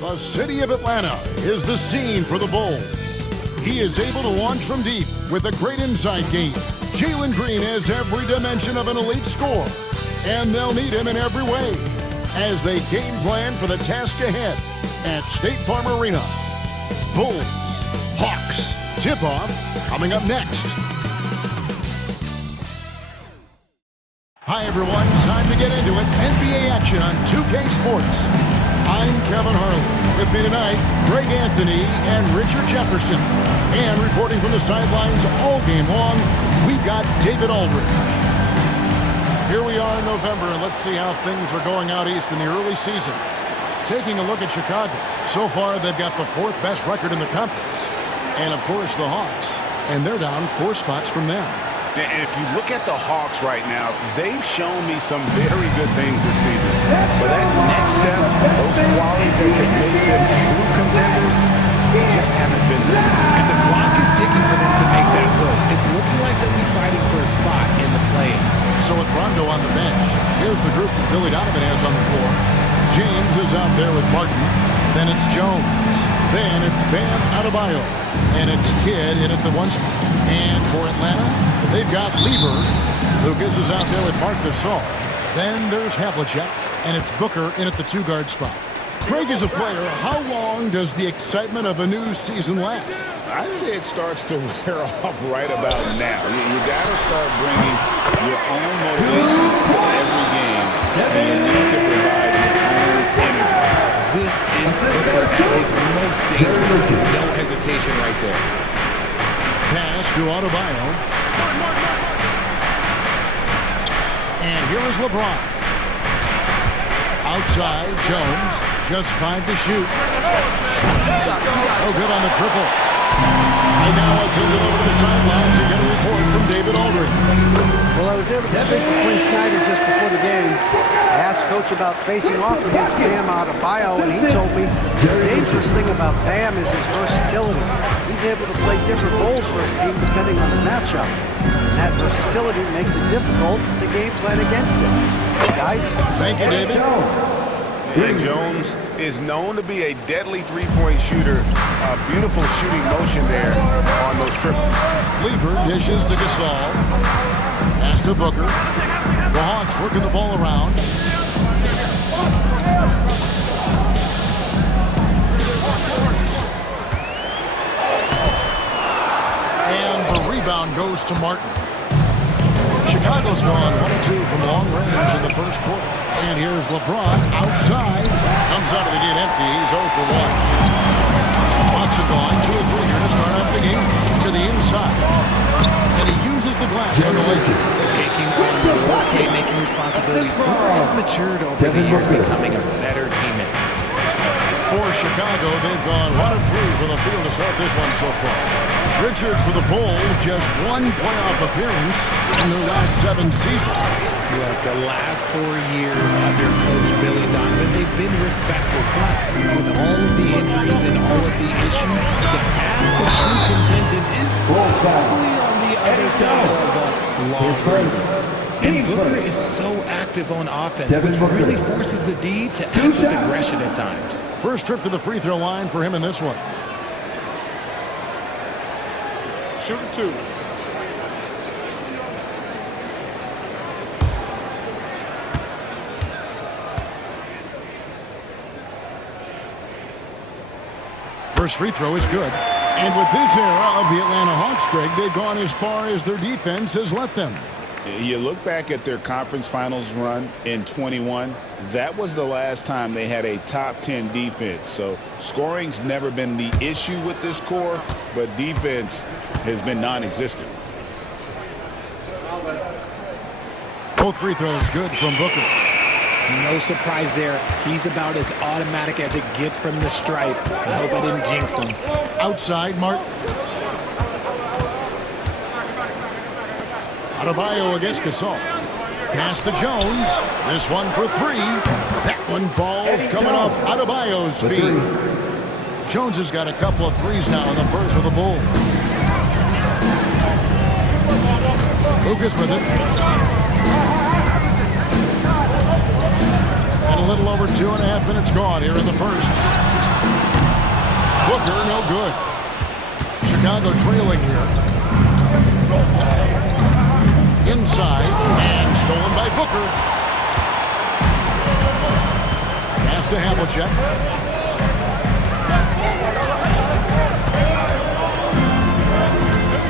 The city of Atlanta is the scene for the Bulls. He is able to launch from deep with a great inside game. Jalen Green has every dimension of an elite scorer, and they'll need him in every way as they game plan for the task ahead at State Farm Arena. Bulls, Hawks, tip-off coming up next. Hi, everyone. Time to get into it. NBA action on 2K Sports. I'm Kevin Harlan. With me tonight, Greg Anthony and Richard Jefferson. And reporting from the sidelines all game long, we've got David Aldridge. Here we are in November, and let's see how things are going out east in the early season. Taking a look at Chicago. So far, they've got the fourth best record in the conference. And, of course, the Hawks. And they're down 4 spots from them. And if you look at the Hawks right now, they've shown me some very good things this season. But that next step, those qualities that could make them true contenders, just haven't been there. And the clock is ticking for them to make that push. It's looking like they'll be fighting for a spot in the play-in. So with Rondo on the bench, here's the group that Billy Donovan has on the floor. James is out there with Martin. Then it's Jones. Then it's Bam Adebayo. And it's Kidd in at the 1 spot. And for Atlanta, they've got Lever. Lucas is out there with Marc Gasol. Then there's Havlicek. And it's Booker in at the 2-guard spot. Greg is a player. How long does the excitement of a new season last? I'd say it starts to wear off right about now. You got to start bringing your own motivation to every game. And you need to provide your own energy. This is Booker at his most dangerous. No hesitation right there. Pass to Adebayo. And here is LeBron. Outside, Jones. Just 5 to shoot. Oh, good on the triple. And now let's send it over to the sidelines and get a report from David Aldridge. Well, I was able to speak with Quinn Snyder just before the game. I asked Coach about facing off against Bam Adebayo, and he told me the dangerous thing about Bam is his versatility. He's able to play different roles for his team depending on the matchup. And that versatility makes it difficult to game plan against him. Guys? Thank you, David. And Jones is known to be a deadly three-point shooter. A beautiful shooting motion there on those triples. Lever dishes to Gasol. Pass to Booker. The Hawks working the ball around. And the rebound goes to Martin. Chicago's gone 1-2 from long range in the first quarter. And here's LeBron outside. Comes out of the gate empty. He's 0 for 1. Hawks are gone 2 or 3 here to start off the game. To the inside. And he uses the glass on the Lakers. Taking on more playmaking responsibilities. Booker has matured over the years, becoming a better teammate. For Chicago, they've gone 1 of 3 from the field to start this one so far. Richard for the Bulls, just 1 playoff appearance in their last 7 seasons. Look, the last 4 years under Coach Billy Donovan, they've been respectful. But with all of the injuries and all of the issues, the path to true contention is probably on the other side of a long run. And Booker is so active on offense, which really forces the D to act with aggression at times. First trip to the free throw line for him in this one. Shooting 2. First free throw is good. And with this era of the Atlanta Hawks, Greg, they've gone as far as their defense has let them. You look back at their conference finals run in 21, that was the last time they had a top 10 defense. So scoring's never been the issue with this core, but defense has been non-existent. Both free throws good from Booker. No surprise there. He's about as automatic as it gets from the stripe. I hope I didn't jinx him. Outside, Martin. Adebayo against Gasol. Pass to Jones. This one for 3. That one falls coming off Adebayo's feet. Jones has got a couple of threes now in the first for the Bulls. Lucas with it. And a little over 2.5 minutes gone here in the first. Booker, no good. Chicago trailing here. Inside, and stolen by Booker. Pass to Havlicek.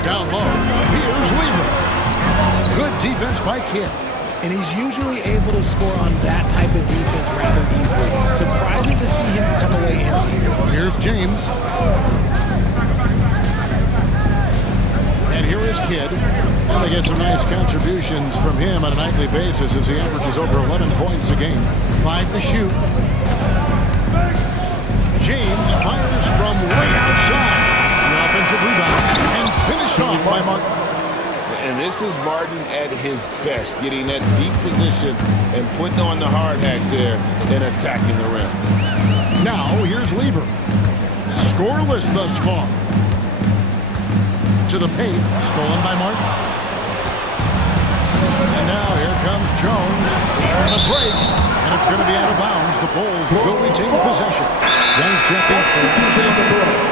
Down low. Here's Weaver. Good defense by Kidd. And he's usually able to score on that type of defense rather easily. Surprising to see him come away empty. Here's James. And here is Kidd. And they get some nice contributions from him on a nightly basis as he averages over 11 points a game. 5 to shoot. James fires from way outside. The offensive rebound. And finished off by Martin. And this is Martin at his best, getting that deep position and putting on the hard hack there and attacking the rim. Now, here's Lever. Scoreless thus far. To the paint, stolen by Martin. And now here comes Jones. On a break, and it's going to be out of bounds. The Bulls will retain possession. Young's checking for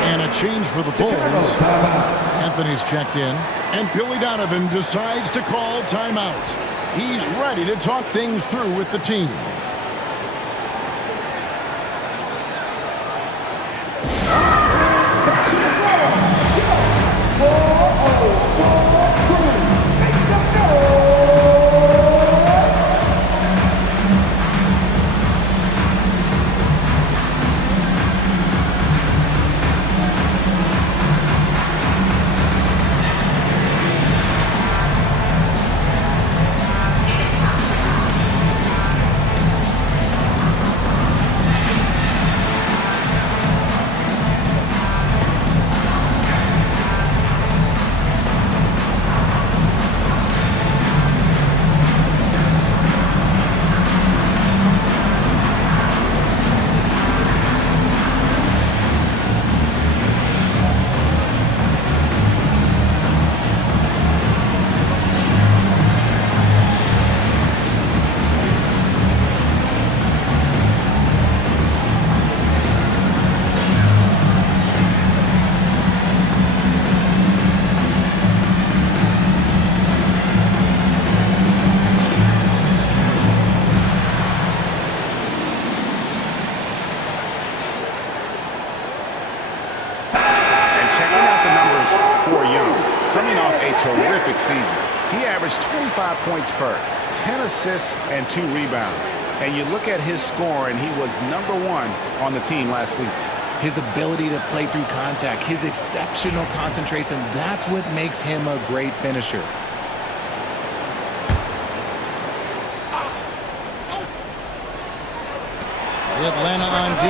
and a change for the Bulls. Anthony's checked in, and Billy Donovan decides to call timeout. He's ready to talk things through with the team. Terrific season. He averaged 25 points per, 10 assists, and 2 rebounds. And you look at his score, and he was #1 on the team last season. His ability to play through contact, his exceptional concentration, that's what makes him a great finisher. Atlanta on D.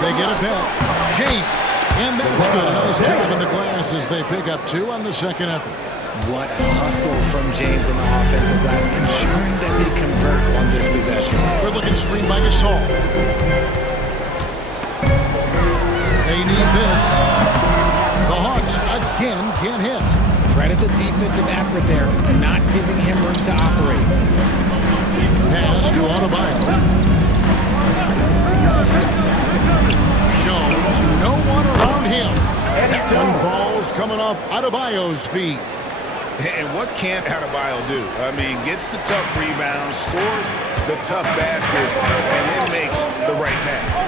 They get it back. James. And that's good. A nice job in the glass as they pick up 2 on the second effort. What hustle from James in the offensive glass, ensuring that they convert on this possession. Good looking screen by Gasol. They need this. The Hawks again can't hit. Credit the defensive effort there, not giving him room to operate. Pass to Adebayo. Jones, no one around him. That one falls coming off Adebayo's feet. And what can't Adebayo do? I mean, gets the tough rebounds, scores the tough baskets, and then makes the right pass.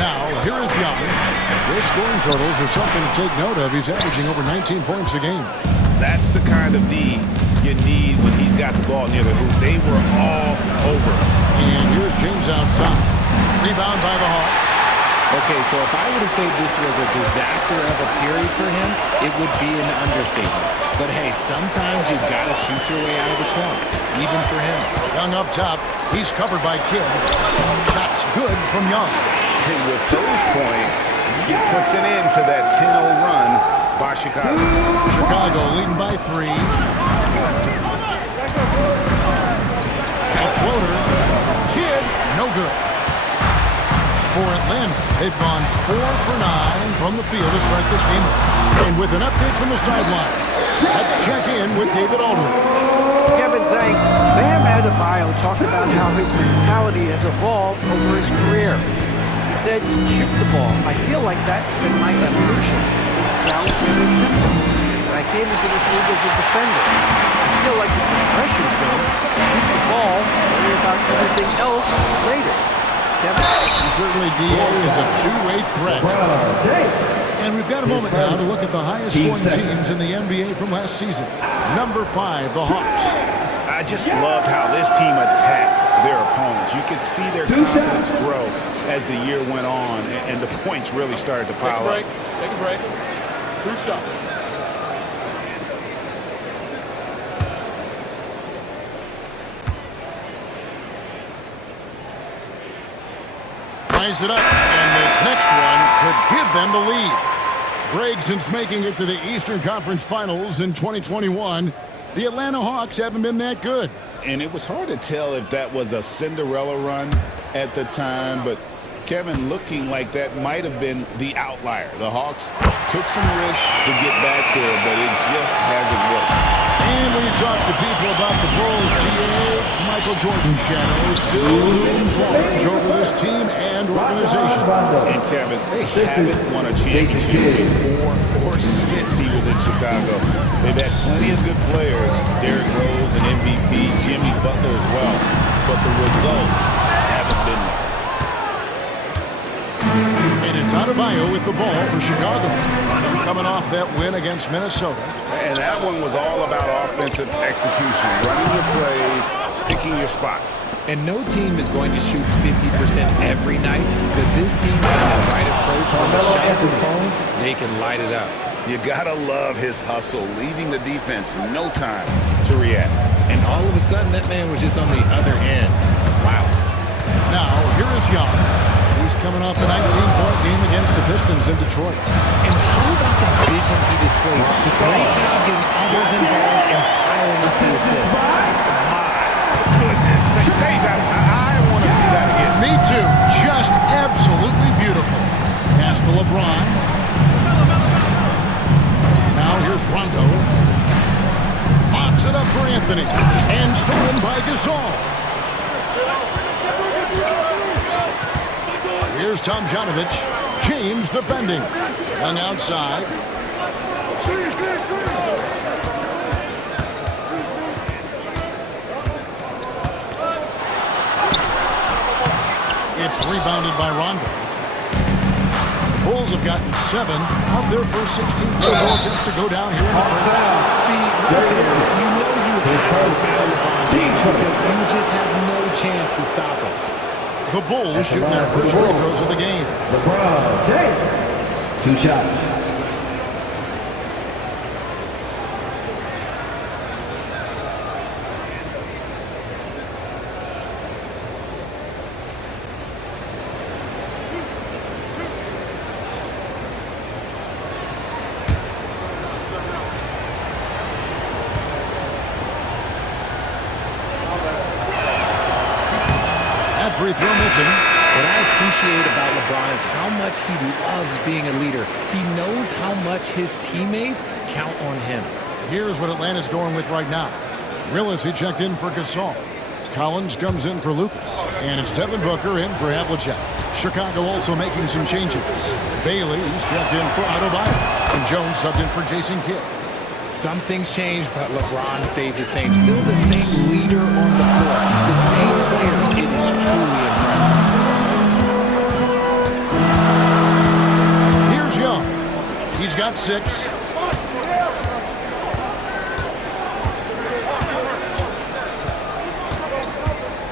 Now, here is Young. His scoring totals are something to take note of. He's averaging over 19 points a game. That's the kind of D you need when he's got the ball near the hoop. They were all over. And here's James outside. Rebound by the Hawks. Okay, so if I were to say this was a disaster of a period for him, it would be an understatement. But hey, sometimes you gotta shoot your way out of the slump, even for him. Young up top. He's covered by Kidd. Shots good from Young. And with those points, he puts an end to that 10-0 run by Chicago. Chicago leading by 3. A floater. Kidd, no good. For Atlanta, they've gone 4 for 9 from the field to start this game. And with an update from the sideline, let's check in with David Aldridge. Kevin, thanks. Bam Adebayo talked about how his mentality has evolved over his career. He said, shoot the ball. I feel like that's been my evolution. It sounds very simple. But I came into this league as a defender. I feel like the progression's been shoot the ball, worry about everything else later. Kevin? Certainly, DA is a two-way threat. And we've got a moment now to look at the highest scoring teams in the NBA from last season. Number 5, the Hawks. I just loved how this team attacked their opponents. You could see their confidence grow as the year went on, and the points really started to pile up. Take a break. 2 shots. Ties it up, and this next one could give them the lead. Greg, since making it to the Eastern Conference Finals in 2021, the Atlanta Hawks haven't been that good. And it was hard to tell if that was a Cinderella run at the time, but Kevin, looking like that might have been the outlier. The Hawks took some risks to get back there, but it just hasn't worked. And when you talk to people about the Bulls, GA, Michael Jordan's shadow still looms large over this team and organization. And Kevin, they haven't won a championship before or since he was in Chicago. They've had plenty of good players, Derrick Rose and MVP, Jimmy Butler as well, but the results haven't been there. And it's Adebayo with the ball for Chicago. Coming off that win against Minnesota. And that one was all about offensive execution, running your plays, picking your spots. And no team is going to shoot 50% every night, but this team has the right approach. When the shots are falling, they can light it up. You gotta love his hustle, leaving the defense no time to react. And all of a sudden, that man was just on the other end. Wow. Now, here is Young. He's coming off a 19-point game against the Pistons in Detroit. And how about the vision he displayed? Great job getting others involved and piling up the assists. Goodness, say that. I want to see that again. Me too. Just absolutely beautiful. Pass to LeBron. Now here's Rondo. Pops it up for Anthony. And stolen by Gasol. Here's Tomjanovich. James defending. Young outside. It's rebounded by Rondo. The Bulls have gotten 7 of their first 16 field goal attempts to go down here in the first. See, right there, you know you have to foul LeBron James because you just have no chance to stop him. The Bulls shooting their first free throws of the game. LeBron James. 2 shots. Free throw missing. What I appreciate about LeBron is how much he loves being a leader. He knows how much his teammates count on him. Here's what Atlanta's going with right now. Willis, he checked in for Gasol. Collins comes in for Lucas. And it's Devin Booker in for Havlicek. Chicago also making some changes. Bailey, he's checked in for Adebayo. And Jones subbed in for Jason Kidd. Some things change, but LeBron stays the same. Still the same leader on the floor. The same player. It is truly impressive. Here's Young. He's got 6.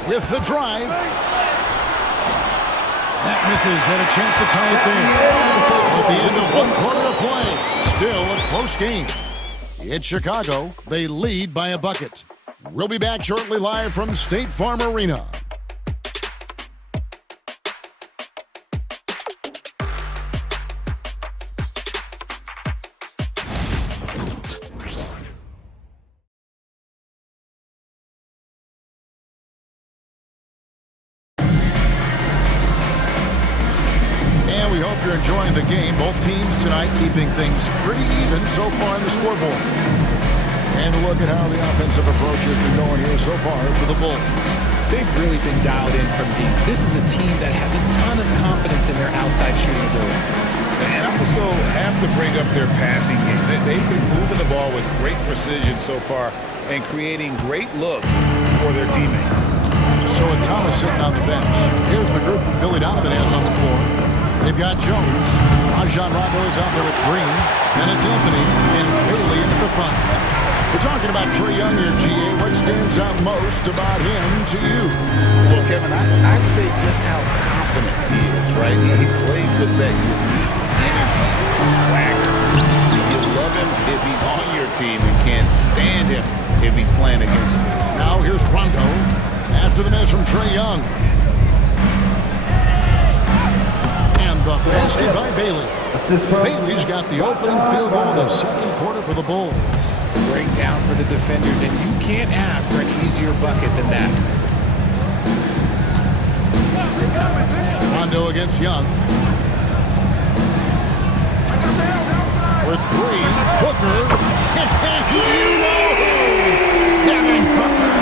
With the drive. That misses, and a chance to tie it there. So at the end of 1 quarter of play, still a close game. It's Chicago. They lead by a bucket. We'll be back shortly live from State Farm Arena. And we hope you're enjoying the game. Both teams tonight keeping things pretty even so far on the scoreboard. And look at how the offensive approach has been going here so far for the Bulls. They've really been dialed in from deep. This is a team that has a ton of confidence in their outside shooting ability. And also have to bring up their passing game. They've been moving the ball with great precision so far and creating great looks for their teammates. So with Thomas sitting on the bench, here's the group that Billy Donovan has on the floor. They've got Jones. Rajon Rondo is out there with Green. And it's Anthony. And it's Bailey into the front. We're talking about Trae Young here, GA. What stands out most about him to you? Well, Kevin, I'd say just how confident he is, right? He plays with that unique energy and swagger. You love him if he's on your team and can't stand him if he's playing against you. Now here's Rondo after the miss from Trae Young. And the basket by Bailey. Bailey's got the opening field goal of the second quarter for the Bulls. Breakdown for the defenders, and you can't ask for an easier bucket than that. Rondo against Young. For three, Booker. You know who! Devin Booker.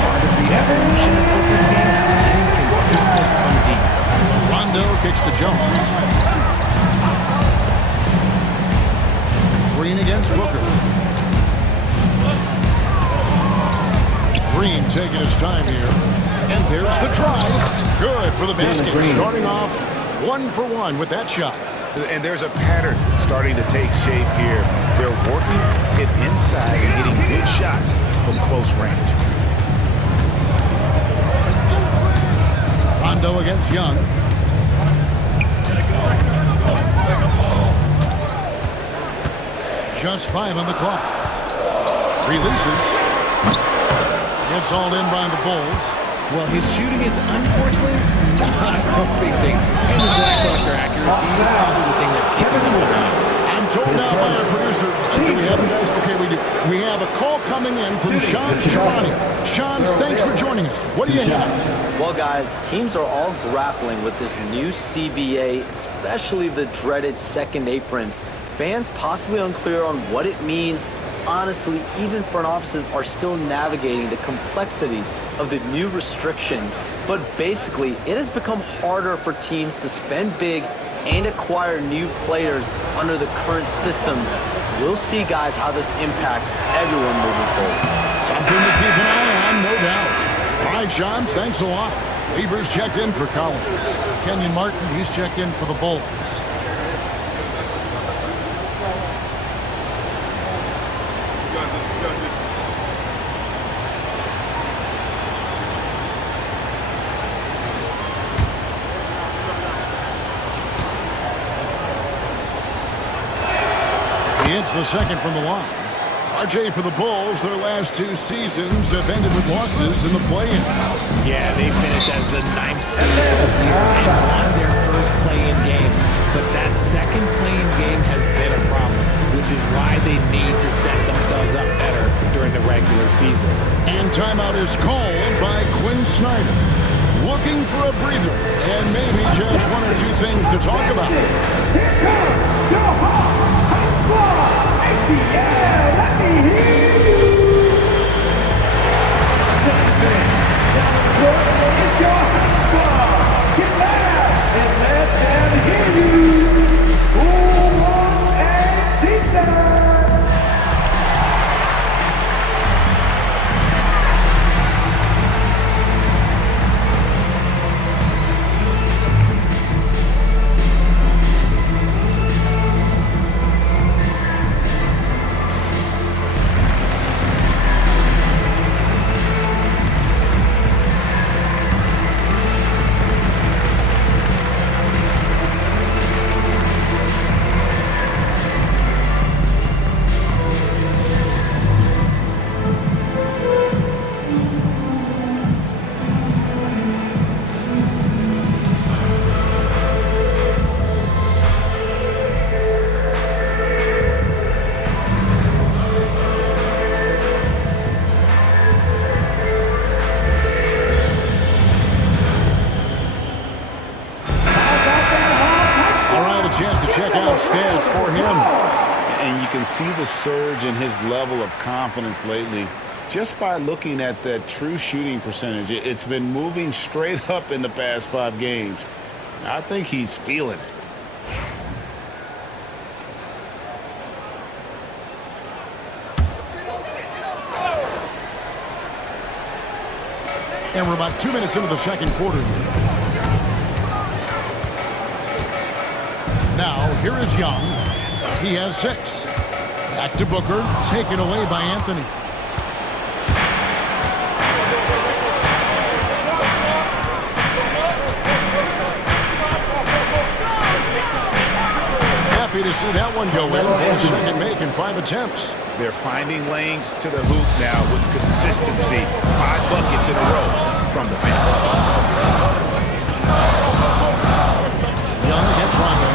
Part of the evolution of Booker's game, getting consistent from deep. Rondo kicks to Jones. Green against Booker. Green taking his time here. And there's the drive. Good for the basket. Starting off 1 for 1 with that shot. And there's a pattern starting to take shape here. They're working it inside and getting good shots from close range. Rondo against Young. Just 5 on the clock. Releases. It's all in by the Bulls. Well, his shooting is unfortunately not a big thing. And his lackluster accuracy is probably the thing that's keeping him around. I'm told now by our producer, do we have you guys? Okay, we do. We have a call coming in from Sean Charani. Sean, thanks for joining us. What do you have? Well, guys, teams are all grappling with this new CBA, especially the dreaded second apron. Fans possibly unclear on what it means. Honestly, even front offices are still navigating the complexities of the new restrictions. But basically, it has become harder for teams to spend big and acquire new players under the current systems. We'll see, guys, how this impacts everyone moving forward. Something to keep an eye on, no doubt. All right, Sean, thanks a lot. Weaver's checked in for Collins. Kenyon Martin, he's checked in for the Bulls. It's the second from the line. RJ for the Bulls, their last 2 seasons have ended with losses in the play-in. Yeah, they finished as the 9th seed and won their first play-in game. But that second play-in game has been a problem, which is why they need to set themselves up better during the regular season. And timeout is called by Quinn Snyder. Looking for a breather and maybe just 1 or 2 things to talk about. Here comes your Hawks High Squad. ATL, let me hear you. This is your High Squad. Get loud and let them hear you. Who wants a t-shirt? Stats for him. And you can see the surge in his level of confidence lately. just by looking at that true shooting percentage, it's been moving straight up in the past 5 games. I think he's feeling it. And we're about 2 minutes into the second quarter. Now, here is Young. He has 6. Back to Booker, taken away by Anthony. Happy to see that one go in for a second make in 5 attempts. They're finding lanes to the hoop now with consistency. 5 buckets in a row from the bench. Young against Rondo.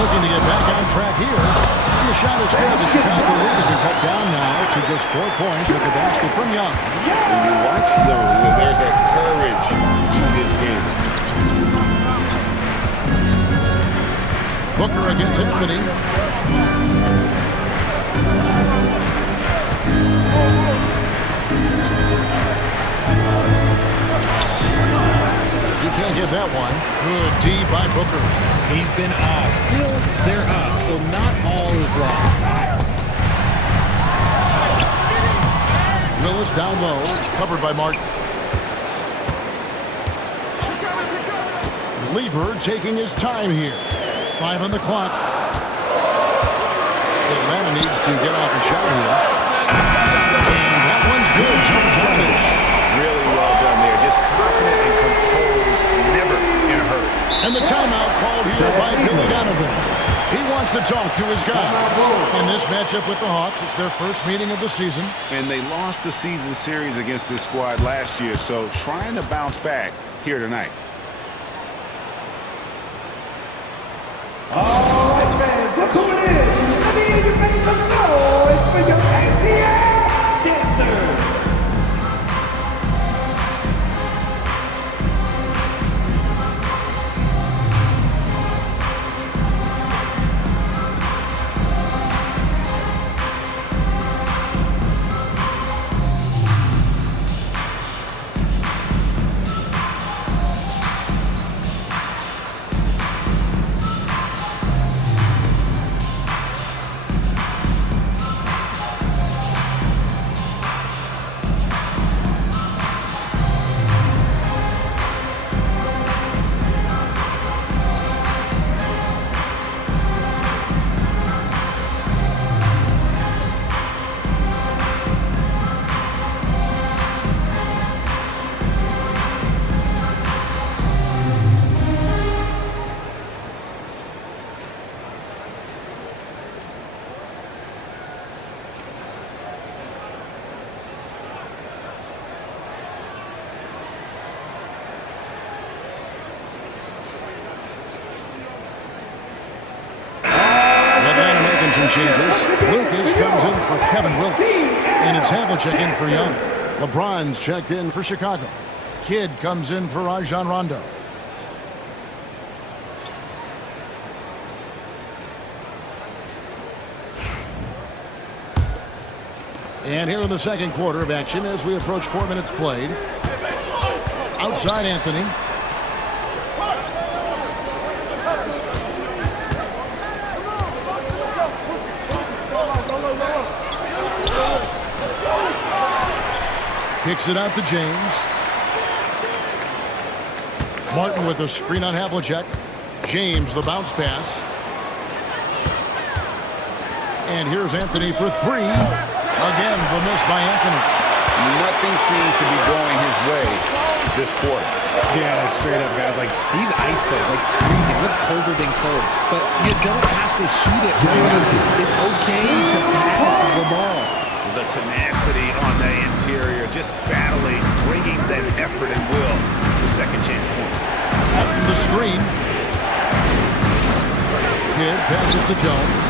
Looking to get back on track here. And the shot is good. The Chicago lead has been cut down now to just 4 points with the basket from Young. When you watch Young, there's that courage to his game. Booker against Anthony. He can't get that one. Good D by Booker. He's been off. Still, they're up, so not all is lost. Willis down low, covered by Martin. Lever taking his time here. 5 on the clock. Atlanta needs to get off a shot here. And that one's good. Tom Jones. Really well done there. Just confident and composed, never in a hurry. And the timeout called here by Billy Donovan. He wants to talk to his guy. In this matchup with the Hawks, it's their first meeting of the season. And they lost the season series against this squad last year, so trying to bounce back here tonight. All right, fans, look who it is. Let me hear you make some noise for your ATL dancers. Changes. Lucas comes in for Kevin Wilkes. And it's Havlicek in for Young. LeBron's checked in for Chicago. Kidd comes in for Rajon Rondo. And here in the second quarter of action as we approach 4 minutes played. Outside Anthony. Kicks it out to James. Martin with a screen on Havlicek. James the bounce pass. And here's Anthony for 3. Again, the miss by Anthony. Nothing seems to be going his way this quarter. Yeah, straight up, guys. Like, he's ice cold, like freezing. What's colder than cold? But you don't have to shoot it right. It's okay to pass the ball. The tenacity on the interior, just battling, bringing that effort and will to second chance points. Out in the screen. Kidd passes to Jones.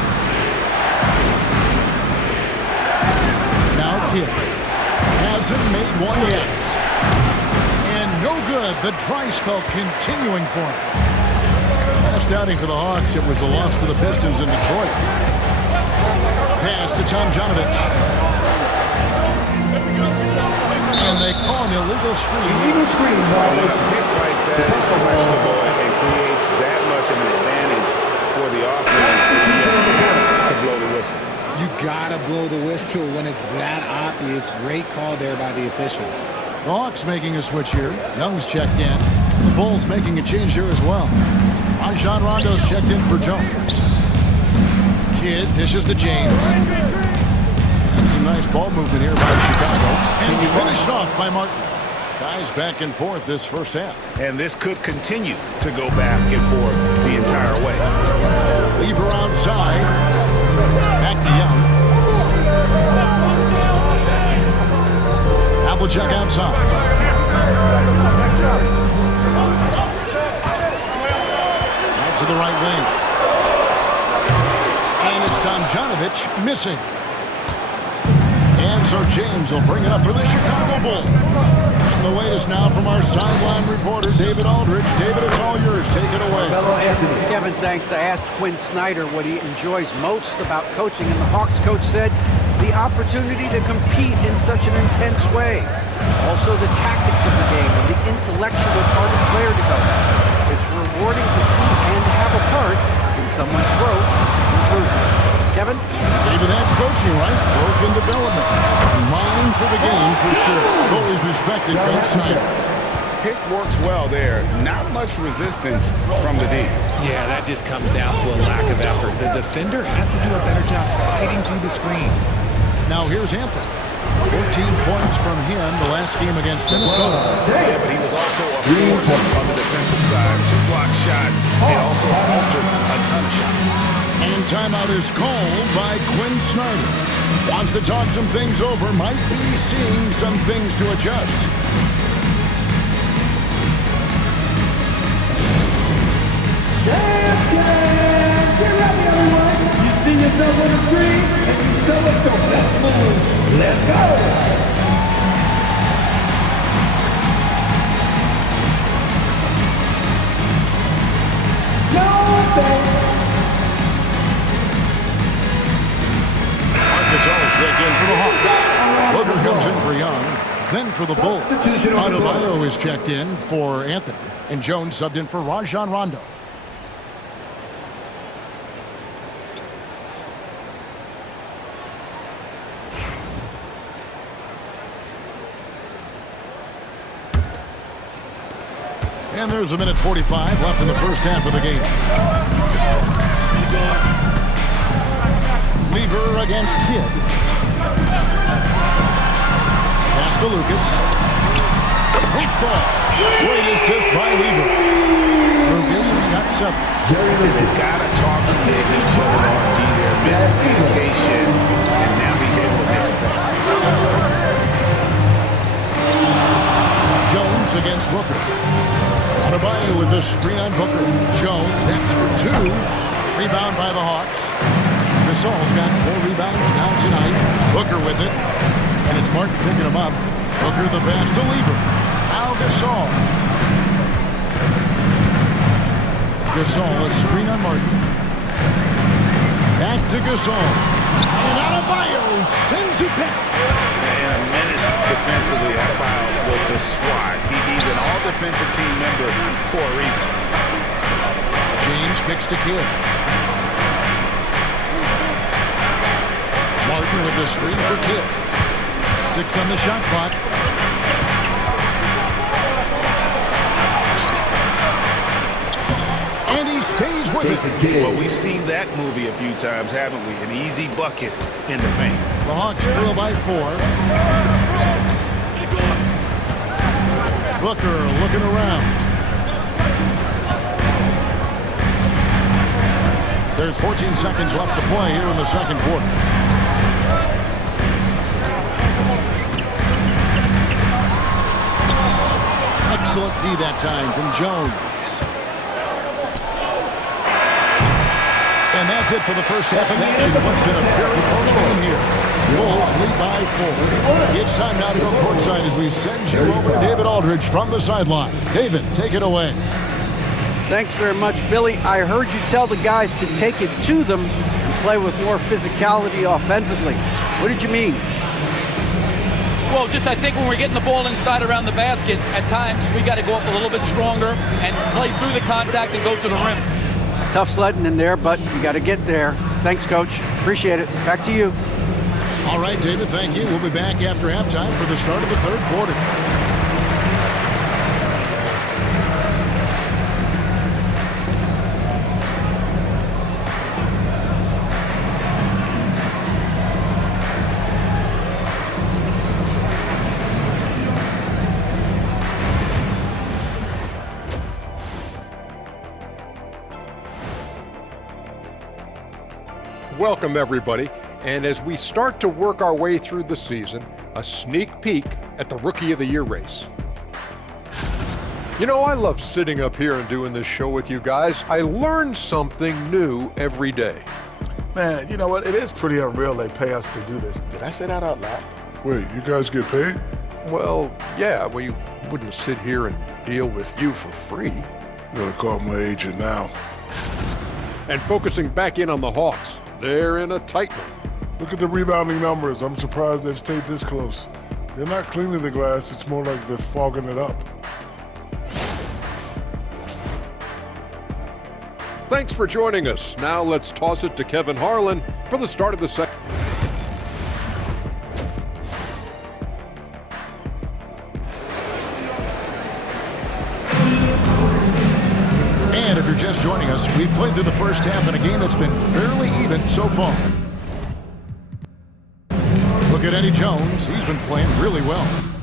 Now Kidd. Hasn't made one yet. And no good. The dry spell continuing for him. Last outing for the Hawks, it was a loss to the Pistons in Detroit. Pass to Tom Jonovich. And they call an illegal screen. Illegal screen When a violation. pick like that is questionable and creates that much of an advantage for the offense, you have to blow the whistle. You gotta blow the whistle when it's that obvious. Great call there by the official. The Hawks making a switch here. Young's checked in. The Bulls making a change here as well. Rajon Rondo's checked in for Jones. Kidd dishes to James. And some nice ball movement here by Chicago. And finished off by Martin. Guys back and forth this first half. And this could continue to go back and forth the entire way. Lever outside. Back to Young. Havlicek outside. Out to the right wing. And it's Tomjanovich missing. And so James will bring it up for the Chicago Bulls. And the latest now from our sideline reporter, David Aldridge. David, it's all yours. Take it away. Carmelo Anthony. Kevin, thanks. I asked Quinn Snyder what he enjoys most about coaching, and the Hawks coach said the opportunity to compete in such an intense way. Also the tactics of the game and the intellectual part of player development. It's rewarding to see and have a part in someone's growth and improvement. Kevin? David, that's coaching, right? Growth and development. Mind for the game, for sure. I've always respected Coach Snyder. Pick works well there. Not much resistance from the D. Yeah, that just comes down to a lack of effort. The defender has to do a better job fighting through the screen. Now here's Anthony. 14 points from him the last game against Minnesota. Yeah, but he was also a force on the defensive side. 2 block shots and also altered a ton of shots. And timeout is called by Quinn Snyder. Wants to talk some things over. Might be seeing some things to adjust. Dance game! Get ready, everyone! You see yourself on the screen, and you show us your best move. Let's go! No thanks! Marcus Ellis checked in for the Hawks. Booker comes in for Young. Then for the Bulls. Adebayo is checked in for Anthony. And Jones subbed in for Rajon Rondo. And there's a minute 45 left in the first half of the game. Lever against Kidd. Pass to Lucas. Quick ball. Great assist by Lever. Lucas has got 7. They've got to talk to each other on there. Miscommunication, and now he's able to make a pass. Jones against Booker. Adebayo with the screen on Booker. Jones nets for 2. Rebound by the Hawks. Gasol's got 4 rebounds now tonight. Booker with it. And it's Martin picking him up. Booker the pass to Lever. Now Gasol. Gasol, a screen on Martin. Back to Gasol. And Adebayo sends it back. And a menace defensively. Adebayo with the swat. He's an all-defensive team member for a reason. James kicks to Kidd. Martin with the screen for Kidd. 6 on the shot clock. And he stays with it. Well, we've seen that movie a few times, haven't we? An easy bucket in the paint. The Hawks trail by 4. Booker looking around. There's 14 seconds left to play here in the second quarter. Excellent D that time from Jones. And that's it for the first half of action. What's been a very close game here. Bulls lead by 4. It's time now to go courtside as we send you over to David Aldridge from the sideline. David, take it away. Thanks very much, Billy. I heard you tell the guys to take it to them and play with more physicality offensively. What did you mean? Well, just I think when we're getting the ball inside around the basket, at times we got to go up a little bit stronger and play through the contact and go to the rim. Tough sledding in there, but you got to get there. Thanks, Coach. Appreciate it. Back to you. All right, David, thank you. We'll be back after halftime for the start of the third quarter. Welcome, everybody. And as we start to work our way through the season, a sneak peek at the Rookie of the Year race. You know, I love sitting up here and doing this show with you guys. I learn something new every day. Man, you know what? It is pretty unreal they pay us to do this. Did I say that out loud? Wait, you guys get paid? Well, yeah, we wouldn't sit here and deal with you for free. You gotta call my agent now. And focusing back in on the Hawks, they're in a tight one. Look at the rebounding numbers. I'm surprised they've stayed this close. They're not cleaning the glass, it's more like they're fogging it up. Thanks for joining us. Now let's toss it to Kevin Harlan for the start of the second. And if you're just joining us, we've played through the first half in a game that's been fairly even so far. Look at Eddie Jones. He's been playing really well.